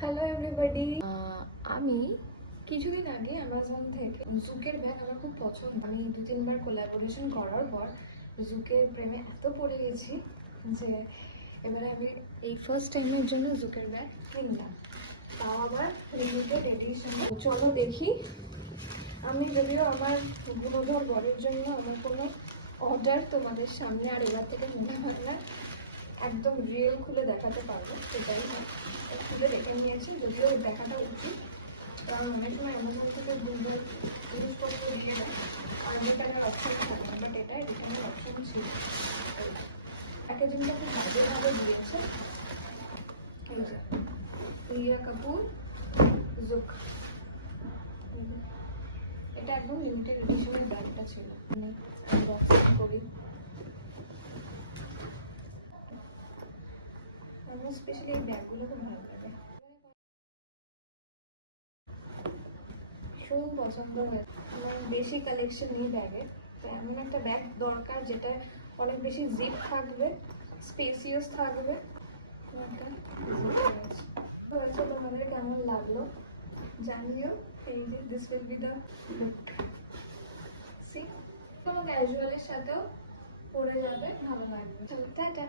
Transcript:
Hello everybody, আমি কিছুদিন আগে অ্যামাজন থেকে জুকের ব্যাগ আমার খুব পছন্দ। আমি 2-3 বার কোলাবোরেশন করার পর জুকের প্রেমে এত পড়ে গেছি যে এবারে আমি এই ফার্স্ট টাইমের জন্য জুকের ব্যাগ কিনলাম, তাও আবার লিমিটেড এডিশনে। চলো দেখি। আমি যদিও আমার গুণধর বরের জন্য আমার কোনো অর্ডার তোমাদের সামনে আর এবার থেকে মনে হয় না একদম রিয়েল খুলে দেখাতে পারবো, সেটাই খুলে দেখে নিয়েছি। যদিও দেখাটা উচিত, কারণ অনেক সময় অ্যামাজন থেকে গুগল জিনিসপত্র দিয়ে দেয় আর আমার টাকার অপশান থাকে না, বাট এটা এডিশনের অপশান ছিল। প্যাকেজিংটা খুব ভালোভাবে দিয়েছে। এই যে রিয়া কাপুর জুক, এটা একদম লিমিটেড এডিশনের ব্যাগটা ছিল। আমি আনবক্সিং করি। আমার স্পেশালি এই ব্যাগগুলো খুব ভালো লাগে, ভীষণ পছন্দ হয়েছে। আমার বেশি কালেকশন নেই ব্যাগের, তো এমন একটা ব্যাগ দরকার যেটা অনেক বেশি জিপ থাকবে, স্পেসিয়াস থাকবে। হয়েছে তোমাদের কেমন লাগলো জানিও। এই যে this will be the look. সি কোনো ক্যাজুয়ালের সাথেও পরে যাবে, ভালো লাগবে। চলো টাটা।